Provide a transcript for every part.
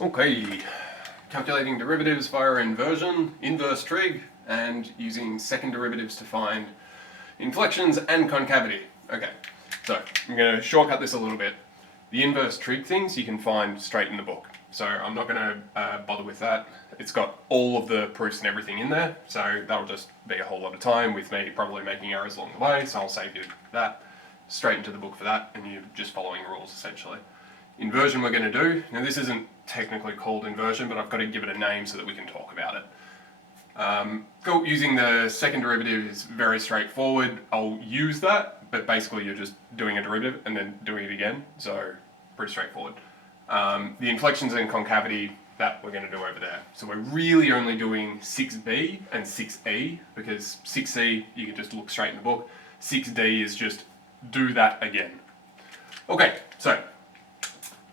Okay, calculating derivatives via inverse trig, and using second derivatives to find inflections and concavity. Okay, so I'm going to shortcut this a little bit. The inverse trig things you can find straight in the book, so I'm not going to bother with that. It's got all of the proofs and everything in there, so that'll just be a whole lot of time with me probably making errors along the way, so I'll save you that. Straight into the book for that, and you're just following rules essentially. Inversion we're going to do. Now this isn't technically called inversion, but I've got to give it a name so that we can talk about it. Using the second derivative is very straightforward. I'll use that, but basically you're just doing a derivative and then doing it again, so pretty straightforward. The inflections and concavity, that we're going to do over there. So we're really only doing 6b and 6e, because 6c you can just look straight in the book. 6d is just do that again. Okay, so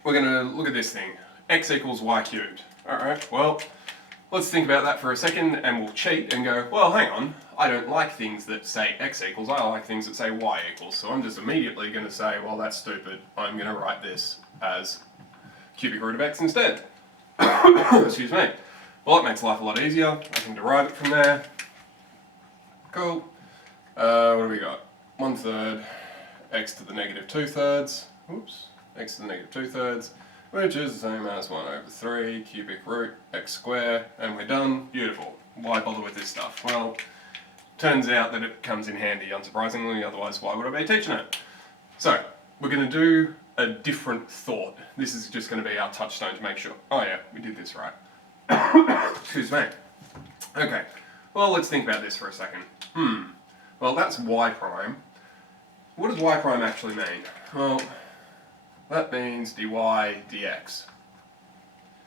we're going to look at this thing. X equals y cubed. Alright, well, let's think about that for a second and we'll cheat and go, well, hang on, I don't like things that say x equals, I like things that say y equals. So I'm just immediately going to say, well, that's stupid. I'm going to write this as cubic root of x instead. Excuse me. Well, that makes life a lot easier. I can derive it from there. Cool. What do we got? 1/3 x to the negative 2/3. Oops. X to the negative 2/3, which is the same as 1/3 cubic root x squared, and we're done. Beautiful. Why bother with this stuff? Well, turns out that it comes in handy, unsurprisingly, otherwise why would I be teaching it? So, we're going to do a different thought. This is just going to be our touchstone to make sure, oh yeah, we did this right. Excuse me. Okay, well, let's think about this for a second. Well, that's y prime. What does y prime actually mean? Well, that means dy dx.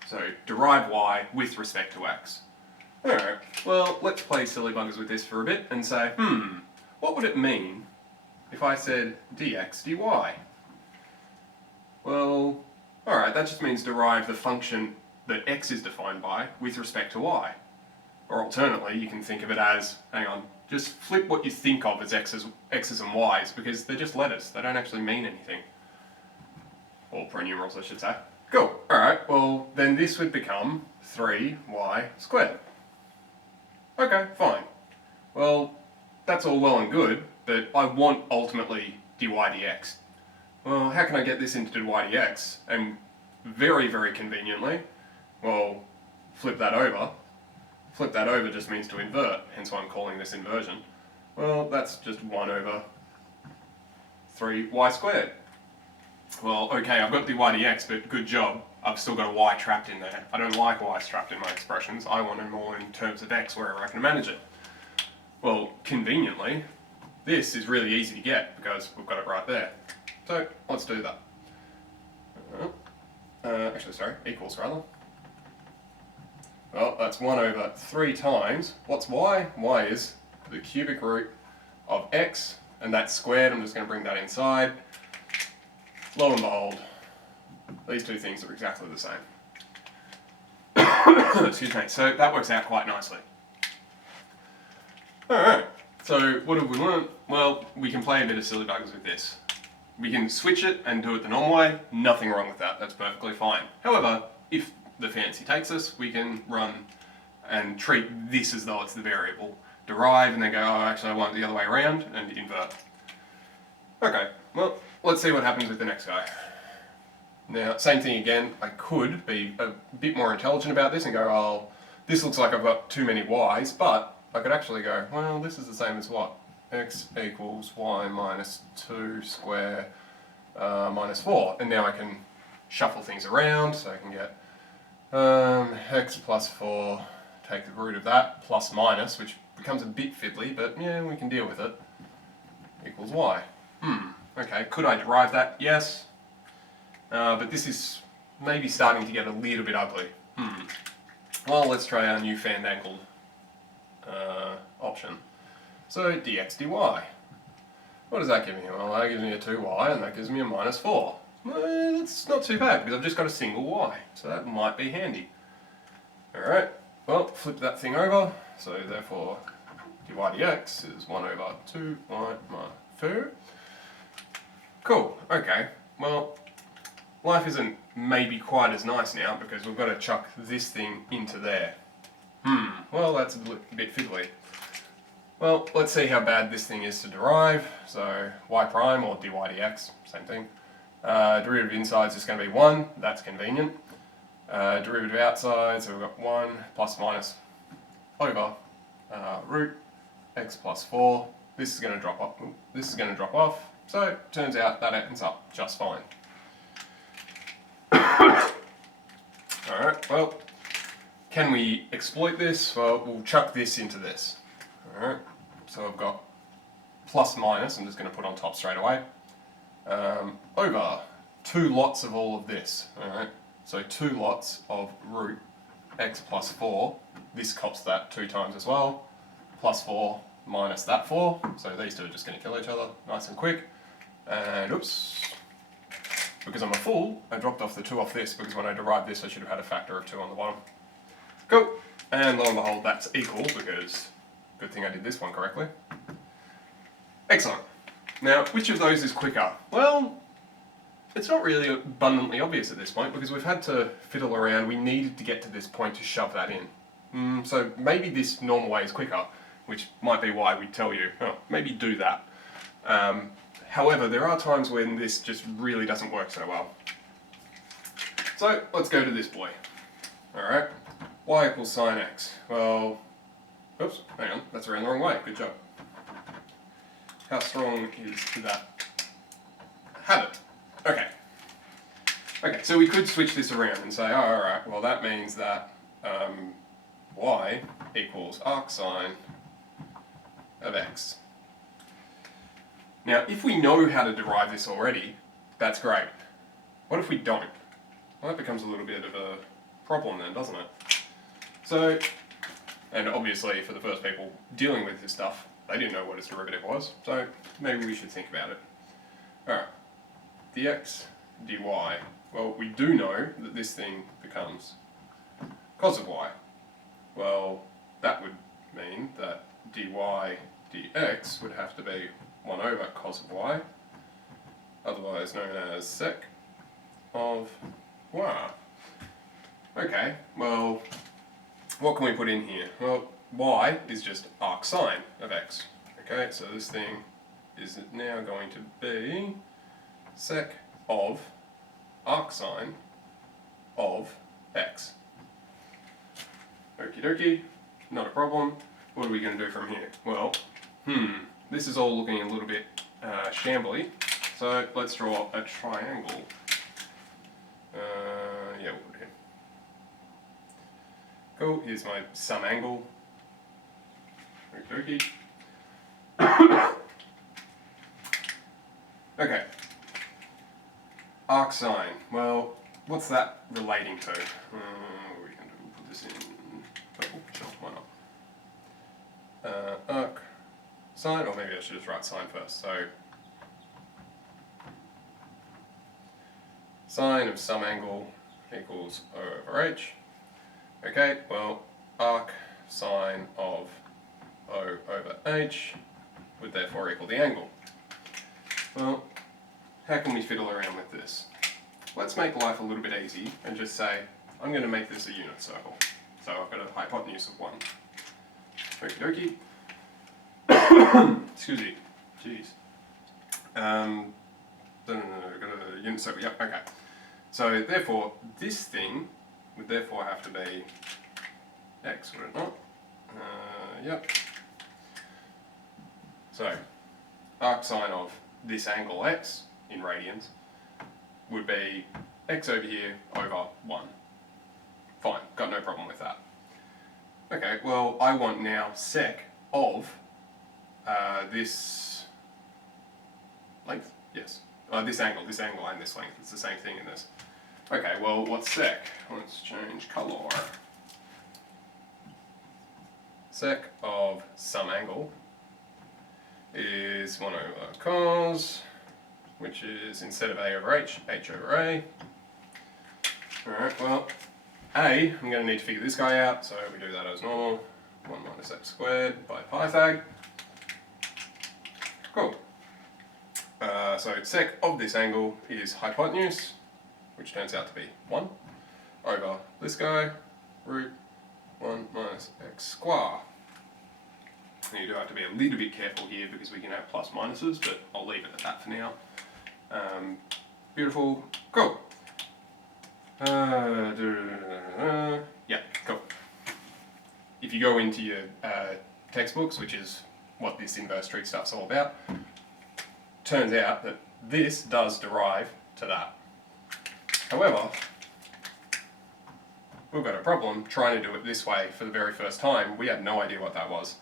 So derive y with respect to x. Alright, well, let's play silly buggers with this for a bit and say, what would it mean if I said dx dy? Well, alright, that just means derive the function that x is defined by with respect to y. Or alternately, you can think of it as, hang on, just flip what you think of as x's and y's, because they're just letters, they don't actually mean anything. Or pronumerals, I should say. Cool. Alright, well, then this would become 3y squared. Okay, fine. Well, that's all well and good, but I want ultimately dy dx. Well, how can I get this into dy dx? And very, very conveniently, well, flip that over. Flip that over just means to invert, hence why I'm calling this inversion. Well, that's just 1/3y squared. Well, okay, I've got dy dx, but good job. I've still got a y trapped in there. I don't like y's trapped in my expressions. I want them more in terms of x wherever I can manage it. Well, conveniently, this is really easy to get because we've got it right there. So, let's do that. Equals rather. Well, that's 1/3 times, what's y? Y is the cubic root of x, and that's squared. I'm just going to bring that inside. Lo and behold, these two things are exactly the same. Excuse me. So that works out quite nicely. Alright, so what do we want? Well, we can play a bit of silly buggers with this. We can switch it and do it the normal way. Nothing wrong with that. That's perfectly fine. However, if the fancy takes us, we can run and treat this as though it's the variable. Derive and then go, oh, actually I want it the other way around, and invert. Okay, well, let's see what happens with the next guy. Now, same thing again, I could be a bit more intelligent about this and go, oh, this looks like I've got too many y's, but I could actually go, well, this is the same as what? X equals y minus 2 square minus 4. And now I can shuffle things around, so I can get x plus 4, take the root of that, plus minus, which becomes a bit fiddly, but yeah, we can deal with it, equals y. Okay, could I derive that? Yes. But this is maybe starting to get a little bit ugly. Well, let's try our new fandangled option. So, dx dy. What does that give me? Well, that gives me a 2y, and that gives me a minus 4. Well, that's not too bad, because I've just got a single y, so that might be handy. Alright, well, flip that thing over, so therefore dy dx is 1/2y minus 4. Cool, okay, well, life isn't maybe quite as nice now because we've got to chuck this thing into there. Well, that's a bit fiddly. Well, let's see how bad this thing is to derive. So y prime or dy dx, same thing. Derivative inside is just going to be 1, that's convenient. Derivative outside, so we've got 1 plus minus over root x plus 4. This is going to drop off. This is going to drop off. So it turns out that ends up just fine. Alright, well, can we exploit this? Well, we'll chuck this into this. Alright, so I've got plus minus, I'm just going to put on top straight away, over 2 lots of all of this. Alright, so 2 lots of root x plus 4, this cops that 2 times as well, plus 4 minus that 4, so these two are just going to kill each other nice and quick. And oops, because I'm a fool, I dropped off the 2 off this because when I derived this I should have had a factor of 2 on the bottom. Cool, and lo and behold that's equal because good thing I did this one correctly. Excellent. Now, which of those is quicker? Well, it's not really abundantly obvious at this point because we've had to fiddle around. We needed to get to this point to shove that in. So maybe this normal way is quicker, which might be why we tell you, oh, maybe do that. However, there are times when this just really doesn't work so well. So let's go to this boy. Alright, y equals sine x. Well, oops, hang on, that's around the wrong way. Good job. How strong is that habit? Okay. Okay, so we could switch this around and say, oh, alright, well that means that y equals arc sine of x. Now, if we know how to derive this already, that's great. What if we don't? Well, that becomes a little bit of a problem then, doesn't it? So, and obviously for the first people dealing with this stuff, they didn't know what its derivative was, so maybe we should think about it. Alright, dx, dy. Well, we do know that this thing becomes cos of y. Well, that would mean that dy dx would have to be 1 over cos of y, otherwise known as sec of y. Okay, well, what can we put in here? Well, y is just arc sine of x. Okay, so this thing is now going to be sec of arc sine of x. Okie dokie, not a problem. What are we going to do from here? Well, this is all looking a little bit shambly, so let's draw a triangle. Yeah, we'll put it here. Cool, here's my sum angle. Okie dokie. Okay. Arc sine. Well, what's that relating to? We can put this in purple. Sure, why not? Arc sine, or maybe I should just write sine first. So, sine of some angle equals O over H. Okay, well, arc sine of O over H would therefore equal the angle. Well, how can we fiddle around with this? Let's make life a little bit easy and just say, I'm going to make this a unit circle. So I've got a hypotenuse of 1. Okie dokie. Excuse me. Jeez. No, I've got a unit circle. Yep, okay. So therefore, this thing would therefore have to be x, would it not? Yep. So, arc sine of this angle x in radians would be x over here over 1. Fine, got no problem with that. Okay, well I want now sec of this length? Yes. This angle and this length. It's the same thing in this. Okay, well what's sec? Let's change colour. Sec of some angle is 1 over cos, which is instead of a over h, h over a. Alright, well, a, I'm going to need to figure this guy out, so we do that as normal. 1 minus x squared by Pythag. Cool. So sec of this angle is hypotenuse, which turns out to be 1, over this guy, root 1 minus x square. And you do have to be a little bit careful here because we can have plus minuses, but I'll leave it at that for now. Beautiful, cool. Yeah, cool. If you go into your textbooks, which is what this inverse trig stuff's all about, turns out that this does derive to that. However, we've got a problem trying to do it this way for the very first time. We had no idea what that was.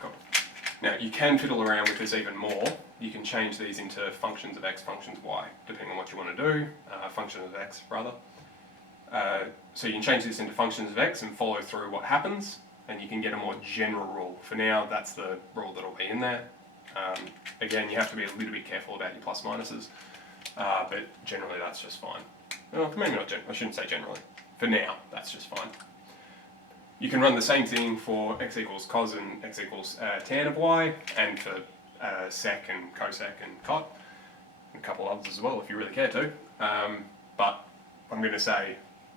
Cool. Now, you can fiddle around with this even more. You can change these into functions of x, functions of y, depending on what you want to do. Functions of x, rather. So you can change this into functions of x and follow through what happens, and you can get a more general rule. For now, that's the rule that'll be in there. Again, you have to be a little bit careful about your plus minuses, but generally that's just fine. Well, maybe not I shouldn't say generally. For now, that's just fine. You can run the same thing for x equals cos and x equals tan of y, and for sec and cosec and cot, and a couple others as well if you really care to. But I'm going to say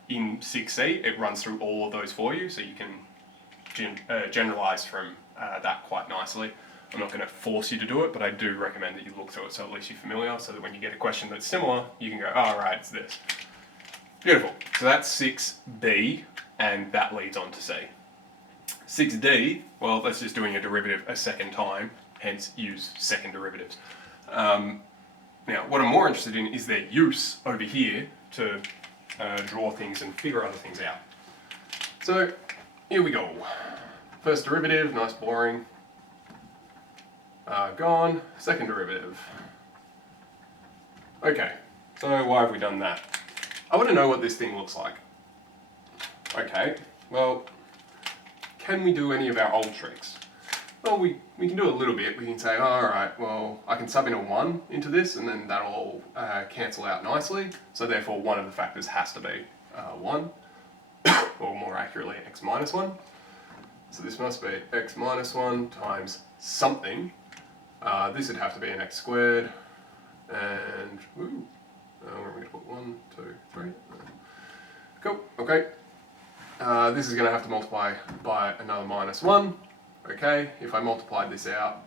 in 6C it runs through all of those for you, so you can generalise from that quite nicely. I'm not going to force you to do it, but I do recommend that you look through it so at least you're familiar, so that when you get a question that's similar, you can go, oh right, it's this. Beautiful. So that's 6B, and that leads on to C. 6D, well, that's just doing a derivative a second time, hence use second derivatives. Now, what I'm more interested in is their use over here to draw things and figure other things out. So, here we go. First derivative, nice boring. Gone. Second derivative. Okay, so why have we done that? I want to know what this thing looks like. Okay, well, can we do any of our old tricks? Well, we can do a little bit. We can say, oh, alright, well, I can sub in a 1 into this, and then that'll all cancel out nicely. So therefore, one of the factors has to be 1, or more accurately, x minus 1. So this must be x minus 1 times something. This would have to be an x squared, and where are we going to put 1, 2, 3? Cool, okay. This is going to have to multiply by another minus 1. Okay, if I multiplied this out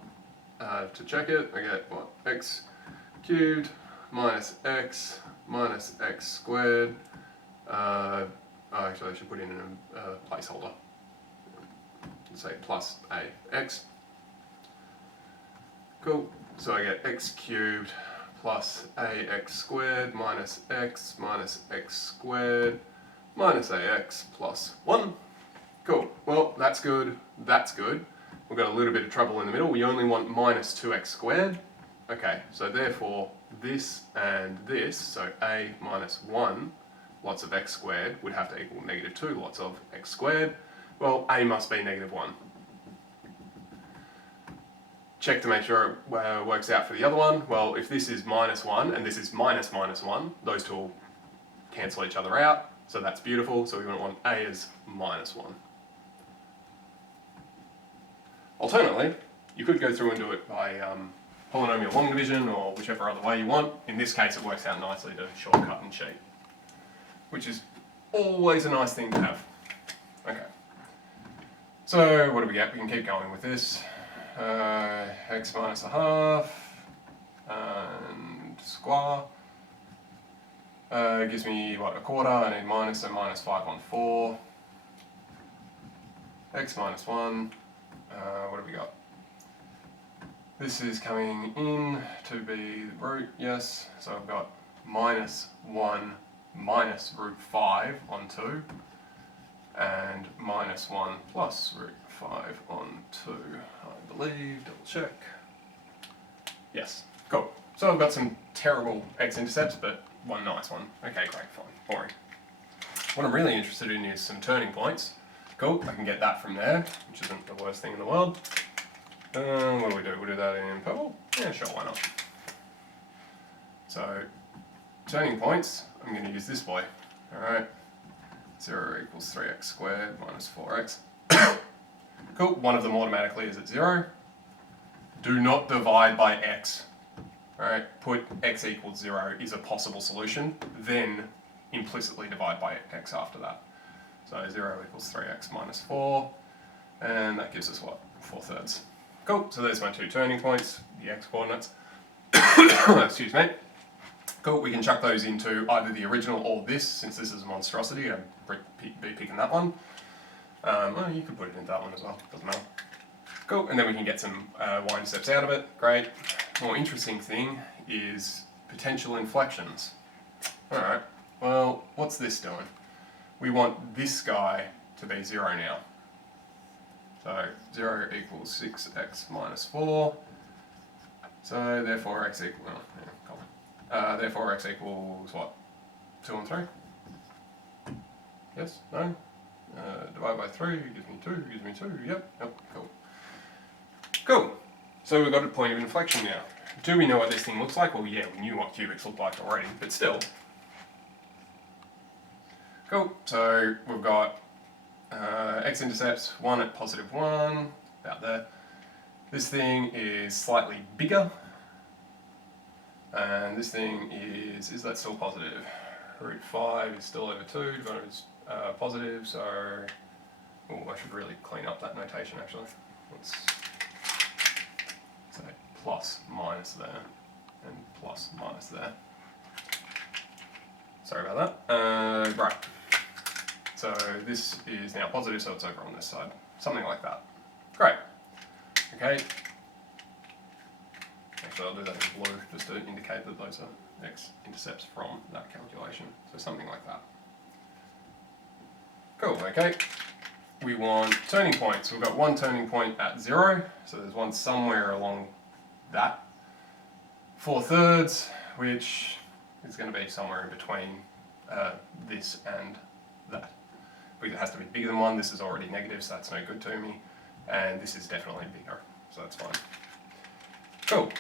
to check it, I get what? X cubed minus x squared. Actually, I should put in a placeholder. Let's say plus ax. Cool. So I get x cubed plus ax squared minus x squared minus ax plus 1. Cool. Well, that's good. That's good. We've got a little bit of trouble in the middle. We only want minus 2x squared. Okay, so therefore this and this, so a minus 1 lots of x squared would have to equal negative 2 lots of x squared. Well, a must be negative 1. Check to make sure it works out for the other one. Well, if this is minus 1 and this is minus 1, those two will cancel each other out. So that's beautiful. So we want a as minus 1. Alternatively, you could go through and do it by polynomial long division or whichever other way you want. In this case, it works out nicely to shortcut and cheat, which is always a nice thing to have. Okay. So what do we get? We can keep going with this. X minus a half and square gives me what, a quarter. I need minus, so minus 5 on 4. X minus 1. What have we got? This is coming in to be the root, yes. So I've got minus 1 minus root 5 on 2 and minus 1 plus root 5 on 2, I believe. Double check. Yes, cool. So I've got some terrible x-intercepts, but one nice one. Okay, great, fine, boring. What I'm really interested in is some turning points. Cool, I can get that from there, which isn't the worst thing in the world. What do we do? We'll do that in purple? Yeah, sure, why not? So, turning points, I'm going to use this boy. Alright, 0 equals 3x squared minus 4x. Cool, one of them automatically is at 0. Do not divide by x. Right, put x equals 0 is a possible solution, then implicitly divide by x after that. So 0 equals 3x minus 4, and that gives us what? 4/3. Cool, so there's my two turning points, the x coordinates. Excuse me. Cool, we can chuck those into either the original or this, since this is a monstrosity, I'd be picking that one. Well, you could put it into that one as well, doesn't matter. Cool, and then we can get some y-intercepts out of it, great. More interesting thing is potential inflections. Alright, well, what's this doing? We want this guy to be 0 now. So 0 equals 6x minus 4. So therefore x equals, well, yeah, common. Therefore x equals what? 2 and 3? Yes? No? Divide by 3 gives me 2, gives me 2, yep, cool. Cool, so we've got a point of inflection now. Do we know what this thing looks like? Well, yeah, we knew what cubics looked like already, but still. Cool, so we've got x-intercepts, 1 at positive 1, about there. This thing is slightly bigger, and this thing is that still positive? Root 5 is still over 2, divided by positive, so, oh, I should really clean up that notation actually. Let's say plus minus there, and plus minus there. Sorry about that. Right. So this is now positive, so it's over on this side. Something like that. Great. Okay. Actually, I'll do that in blue just to indicate that those are x-intercepts from that calculation. So something like that. Cool, okay. We want turning points. We've got one turning point at 0, so there's one somewhere along that. 4/3, which is going to be somewhere in between this and that. Because it has to be bigger than 1, this is already negative, so that's no good to me. And this is definitely bigger, so that's fine. Cool.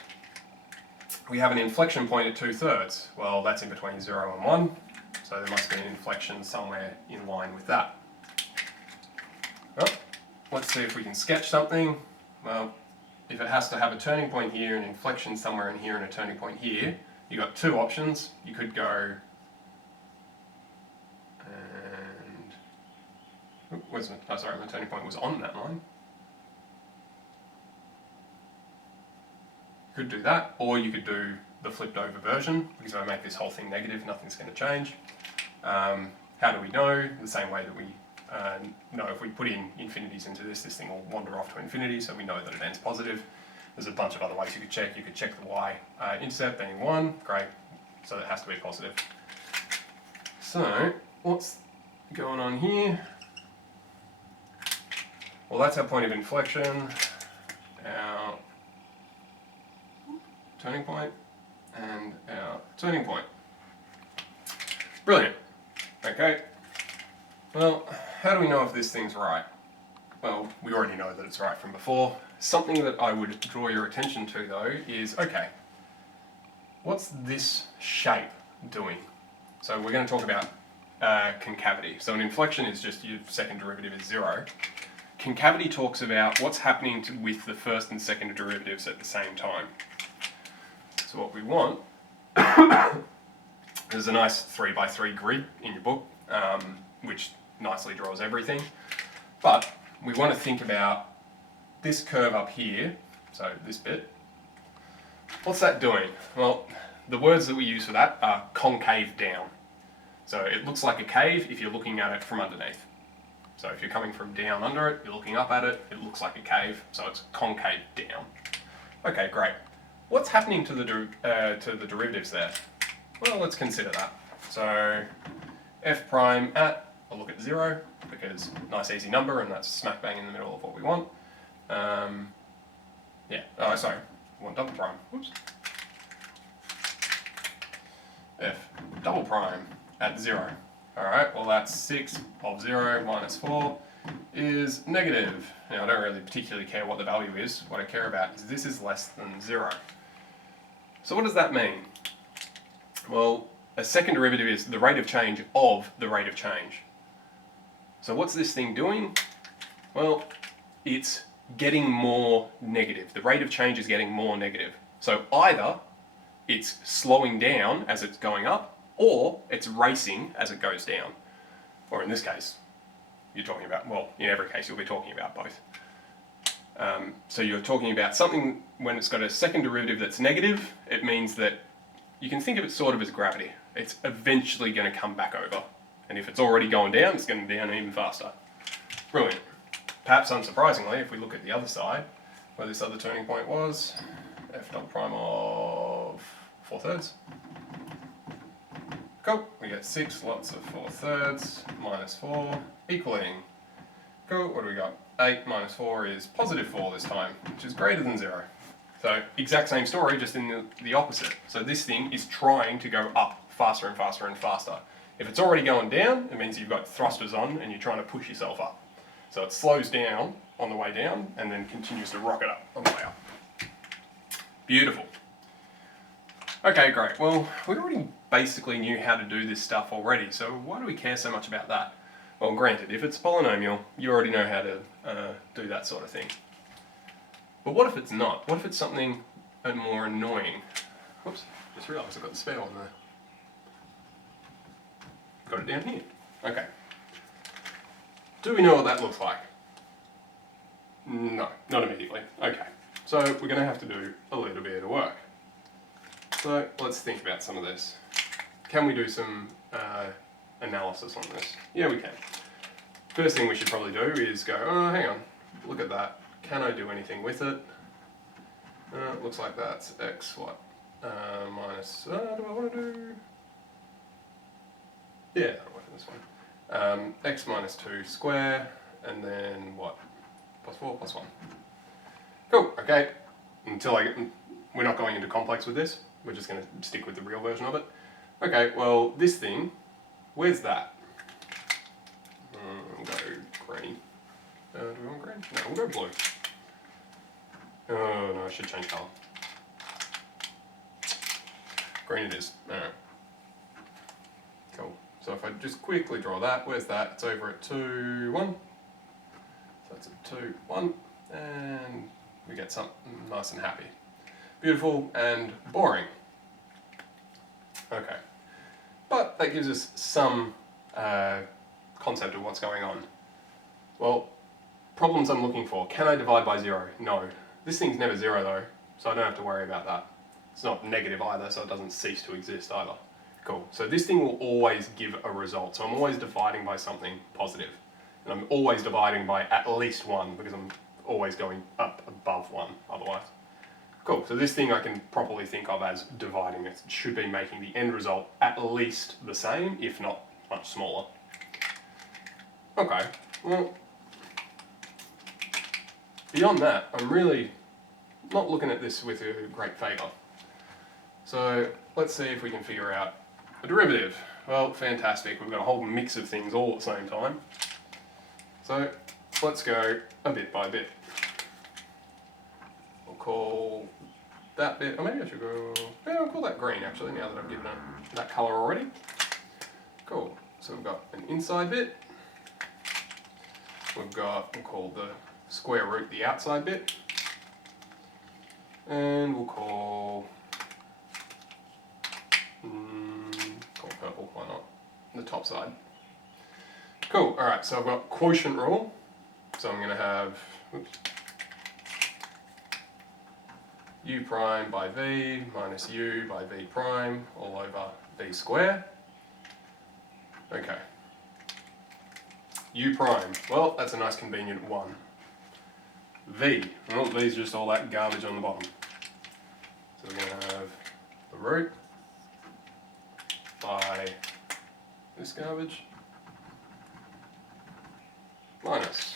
We have an inflection point at 2/3. Well, that's in between 0 and 1, so there must be an inflection somewhere in line with that. Well, let's see if we can sketch something. Well, if it has to have a turning point here, an inflection somewhere in here, and a turning point here, you've got two options. You could go and... oh, sorry, my turning point was on that line. You could do that, or you could do the flipped over version, because if I make this whole thing negative, nothing's going to change. How do we know? The same way that we know if we put in infinities into this thing will wander off to infinity, so we know that it ends positive. There's a bunch of other ways you could check. You could check the y-intercept being 1, great, so it has to be positive. So, what's going on here? Well, that's our point of inflection, our turning point, and our turning point. Brilliant. Okay. Well, how do we know if this thing's right? Well, we already know that it's right from before. Something that I would draw your attention to, though, is, okay, what's this shape doing? So we're going to talk about concavity. So an inflection is just your second derivative is 0. Concavity talks about what's happening with the first and second derivatives at the same time. So what we want, there's a nice 3x3 grid in your book, which nicely draws everything. But we want to think about this curve up here, so this bit. What's that doing? Well, the words that we use for that are concave down. So it looks like a cave if you're looking at it from underneath. So if you're coming from down under it, you're looking up at it, it looks like a cave, so it's concave down. Okay, great. What's happening to the derivatives there? Well, let's consider that. So f prime at, I'll look at 0, because nice easy number, and that's smack bang in the middle of what we want. Sorry, we want double prime. Whoops. F double prime at 0. Alright, well that's 6 of 0 minus 4 is negative. Now I don't really particularly care what the value is. What I care about is this is less than 0. So what does that mean? Well, a second derivative is the rate of change of the rate of change. So what's this thing doing? Well, it's getting more negative. The rate of change is getting more negative. So either it's slowing down as it's going up, or it's racing as it goes down. Or in this case, you're talking about, well, in every case you'll be talking about both. So you're talking about something when it's got a second derivative that's negative, it means that you can think of it sort of as gravity. It's eventually going to come back over. And if it's already going down, it's going down even faster. Brilliant. Perhaps unsurprisingly, if we look at the other side, where this other turning point was, f dot prime of 4/3. Cool, we get 6 lots of 4/3 minus 4 equaling. Cool, what do we got? 8 minus 4 is positive 4 this time, which is greater than 0. So exact same story, just in the opposite. So this thing is trying to go up faster and faster and faster. If it's already going down, it means you've got thrusters on and you're trying to push yourself up. So it slows down on the way down and then continues to rocket up on the way up. Beautiful. Okay, great. Well, we already basically knew how to do this stuff already, so why do we care so much about that? Well, granted, if it's polynomial, you already know how to do that sort of thing. But what if it's not? What if it's something more annoying? Whoops, just realised I've got the spare one there. Got it down here. Okay. Do we know what that looks like? No, not immediately. Okay, so we're going to have to do a little bit of work. So let's think about some of this. Can we do some analysis on this? Yeah, we can. First thing we should probably do is go, oh, hang on, look at that. Can I do anything with it? Looks like that's x what? Minus, do I want to do? Yeah, that'll work for this one. X minus 2 square, and then what? Plus 4 plus 1. Cool, okay. We're not going into complex with this. We're just going to stick with the real version of it. Okay, well, this thing, where's that? We'll go green. Do we want green? No, we'll go blue. Oh, no, I should change colour. Green it is. Alright. Cool. So if I just quickly draw that, where's that? It's over at 2, 1. So that's at 2, 1. And we get something nice and happy. Beautiful and boring. Okay. But that gives us some concept of what's going on. Well, problems I'm looking for. Can I divide by 0? No. This thing's never 0 though, so I don't have to worry about that. It's not negative either, so it doesn't cease to exist either. Cool. So this thing will always give a result. So I'm always dividing by something positive. And I'm always dividing by at least 1 because I'm always going up above 1 otherwise. Cool, so this thing I can properly think of as dividing. It should be making the end result at least the same, if not much smaller. Okay, well, beyond that, I'm really not looking at this with a great favour. So let's see if we can figure out a derivative. Well, fantastic, we've got a whole mix of things all at the same time. So let's go a bit by bit. We'll call that bit, or maybe I should go, yeah, I'll call that green actually, now that I've given it that colour already. Cool, so we've got an inside bit. We've got, we'll call the square root the outside bit. And we'll call purple, why not, the top side. Cool, alright, so I've got quotient rule. So I'm going to have, oops, u prime by v minus u by v prime all over v square. Okay. U prime, well, that's a nice convenient 1. V, well, v's just all that garbage on the bottom. So we're going to have the root by this garbage minus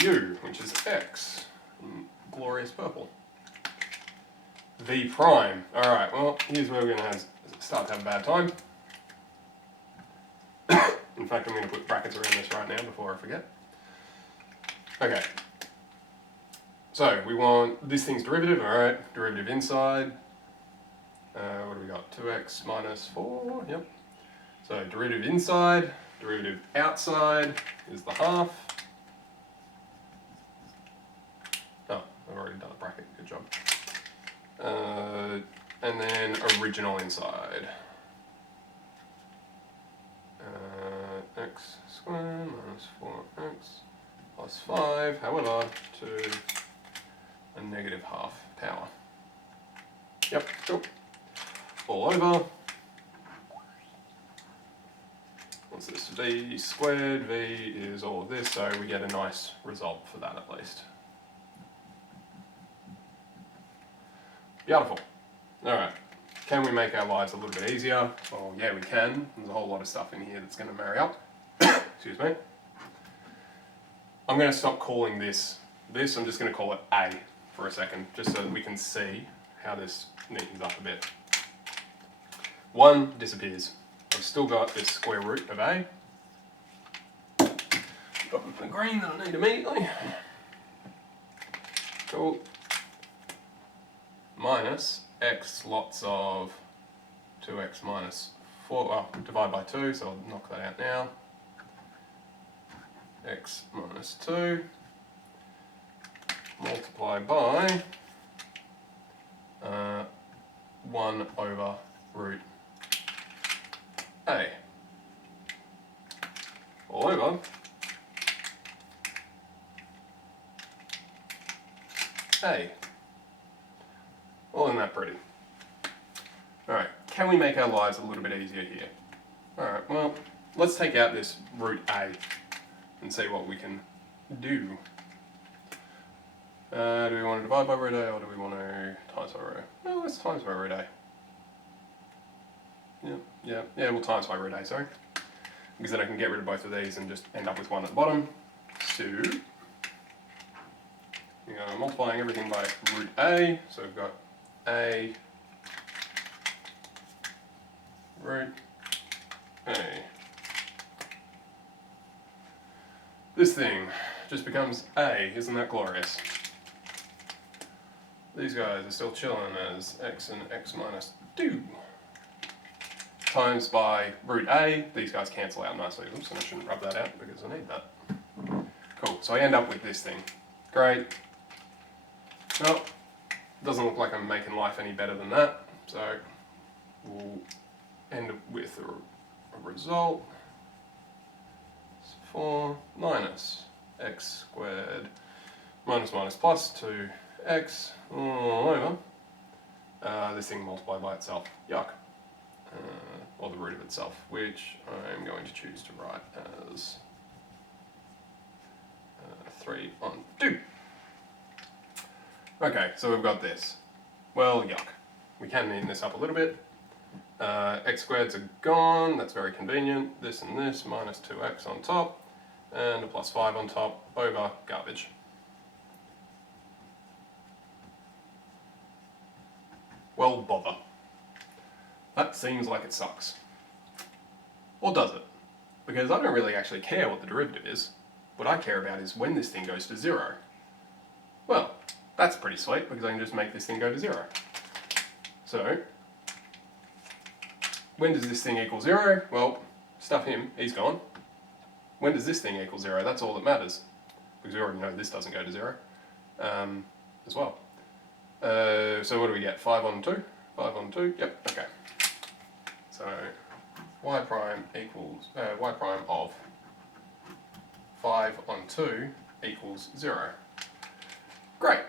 u, which is x, in glorious purple. V prime. Alright, well, here's where we're going to start to have a bad time. In fact, I'm going to put brackets around this right now before I forget. Okay. So, we want this thing's derivative, alright, derivative inside. What do we got? 2x minus 4, yep. So, derivative inside, derivative outside is the half. Oh, I've already done a bracket, good job. original inside. X squared minus 4x plus 5, however, to a negative half power. Yep, cool. All over. What's this? V squared, V is all of this, so we get a nice result for that at least. Beautiful. Alright, can we make our lives a little bit easier? Well, yeah, we can. There's a whole lot of stuff in here that's going to marry up. Excuse me. I'm going to stop calling this, I'm just going to call it A for a second, just so that we can see how this neatens up a bit. 1 disappears. I've still got this square root of A. Drop in the green that I need immediately. Cool. Minus x lots of 2x minus 4, well, divide by 2, so I'll knock that out now. X minus 2 multiply by 1 over root A. All over A. Well, isn't that pretty? Alright, can we make our lives a little bit easier here? Alright, well, let's take out this root A and see what we can do. Do we want to divide by root A or do we want to times by root A? No, let's times by root A. Yeah, we'll times by root A, sorry. Because then I can get rid of both of these and just end up with 1 at the bottom. So, multiplying everything by root A, so we've got A root A. This thing just becomes A, isn't that glorious? These guys are still chilling as x and x minus 2 times by root A. These guys cancel out nicely. Oops, and I shouldn't rub that out because I need that. Cool, so I end up with this thing. Great. Well, doesn't look like I'm making life any better than that, so we'll end up with a result. 4 minus x squared minus minus plus 2x all over this thing multiplied by itself. Yuck. Or the root of itself, which I'm going to choose to write as 3 on 2. Okay, so we've got this. Well, yuck. We can neaten this up a little bit. X squareds are gone, that's very convenient. This and this, minus 2x on top, and a plus 5 on top, over garbage. Well, bother. That seems like it sucks. Or does it? Because I don't really actually care what the derivative is. What I care about is when this thing goes to 0. Well, that's pretty sweet because I can just make this thing go to 0. So, when does this thing equal 0? Well, stuff him, he's gone. When does this thing equal 0? That's all that matters. Because we already know this doesn't go to 0 as well. So what do we get? 5 on 2? 5 on 2? Yep, okay. So y prime equals, y prime of 5 on 2 equals 0. Great.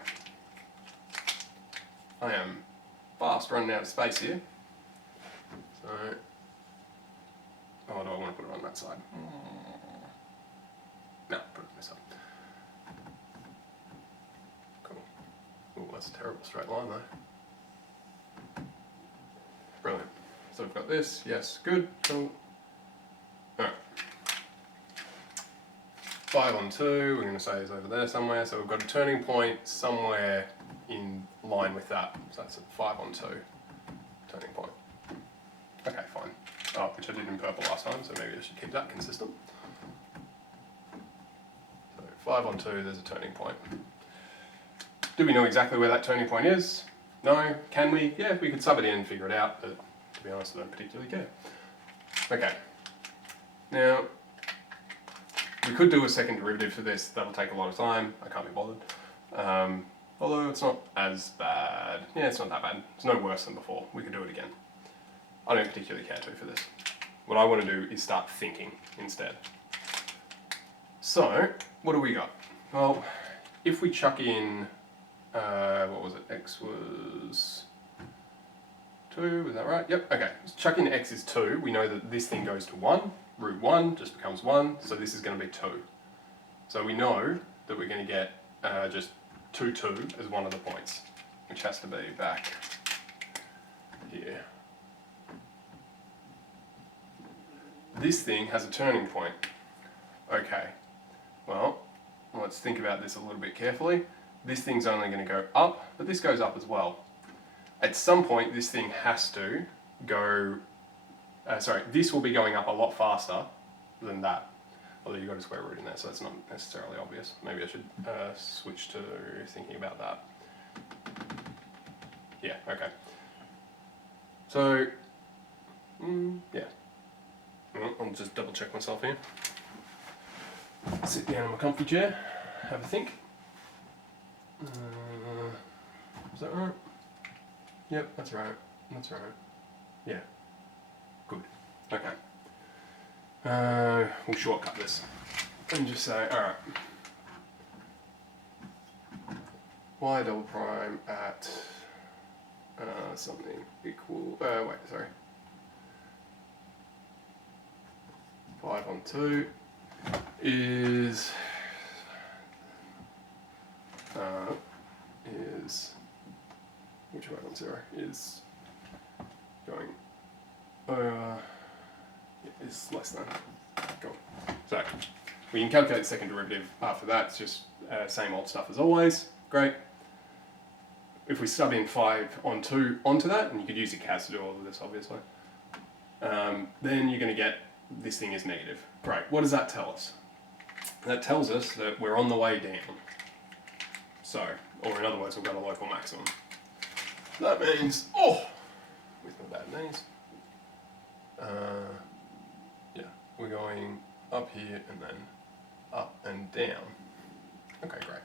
I am fast running out of space here. So, oh, do I want to put it on that side? No, put it on this side. Cool. Oh, that's a terrible straight line though. Brilliant. So we've got this, yes, good, cool. Alright. 5 on 2, we're going to say is over there somewhere, so we've got a turning point somewhere in line with that. So that's a 5 on 2 turning point. Okay, fine. Oh, which I did in purple last time, so maybe I should keep that consistent. So 5 on 2, there's a turning point. Do we know exactly where that turning point is? No. Can we? Yeah, we could sub it in and figure it out, but to be honest, I don't particularly care. Okay. Now, we could do a second derivative for this. That'll take a lot of time. I can't be bothered. Although it's not as bad. Yeah, it's not that bad. It's no worse than before. We could do it again. I don't particularly care to for this. What I want to do is start thinking instead. So, what do we got? Well, if we chuck in, what was it? X was 2, was that right? Yep, okay. So chuck in x is 2, we know that this thing goes to 1. Root 1 just becomes 1, so this is going to be 2. So we know that we're going to get just 2, 2 as one of the points, which has to be back here. This thing has a turning point. Okay, well, let's think about this a little bit carefully. This thing's only going to go up, but this goes up as well. At some point, this thing has to go, this will be going up a lot faster than that. Although you've got a square root in there, so that's not necessarily obvious. Maybe I should switch to thinking about that. Yeah, okay. So, yeah. I'll just double check myself here. Sit down in my comfy chair, have a think. Is that right? Yep, that's right. That's right. Yeah. Good. Okay. We'll shortcut this and just say, alright, y double prime at something equal, 5 on 2 is which way on 0 is going is less than. Cool. So we can calculate the second derivative after that. It's just same old stuff as always. Great. If we stub in 5 on 2 onto that, and you could use your CAS to do all of this obviously, then you're going to get this thing is negative. Great. What does that tell us? That tells us that we're on the way down. So, or in other words, we've got a local maximum. That means, with my bad knees, yeah, we're going up here and then up and down. Okay, great.